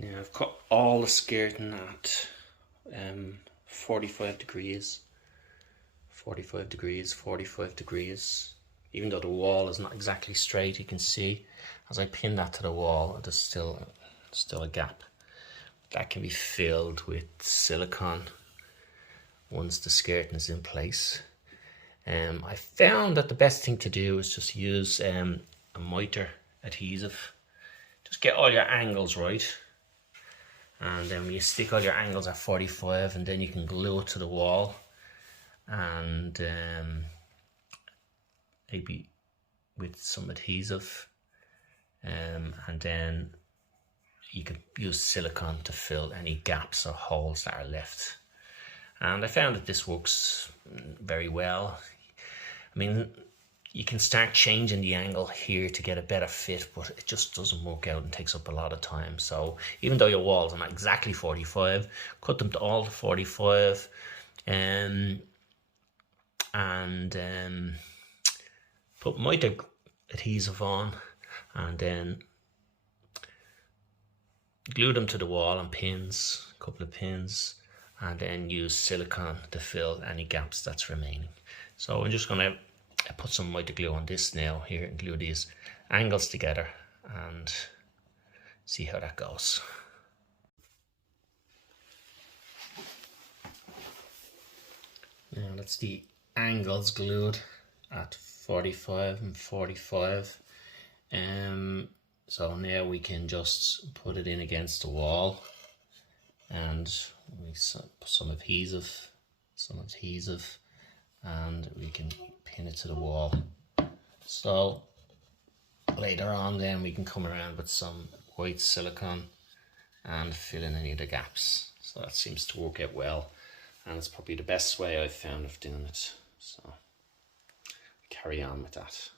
Now I've cut all the skirting at 45 degrees, 45 degrees, 45 degrees. Even though the wall is not exactly straight, you can see as I pin that to the wall, there's still a gap. That can be filled with silicone once the skirting is in place. I found that the best thing to do is just use a mitre adhesive. Just get all your angles right, and then when you stick all your angles at 45, and then you can glue it to the wall, and maybe with some adhesive, and then you can use silicone to fill any gaps or holes that are left. And I found that this works very well. I mean, you can start changing the angle here to get a better fit, but it just doesn't work out and takes up a lot of time. So even though your walls are not exactly 45, cut them to all to 45, and put mitre adhesive on, and then glue them to the wall on pins, a couple of pins, and then use silicone to fill any gaps that's remaining. So I'm just going to put some mitre glue on this now here and glue these angles together and see how that goes. Now that's the angles glued at 45 and 45. So now we can just put it in against the wall, and we put some adhesive, and we can pin it to the wall. So later on then we can come around with some white silicone and fill in any of the gaps. So that seems to work out well, and it's probably the best way I've found of doing it. So carry on with that.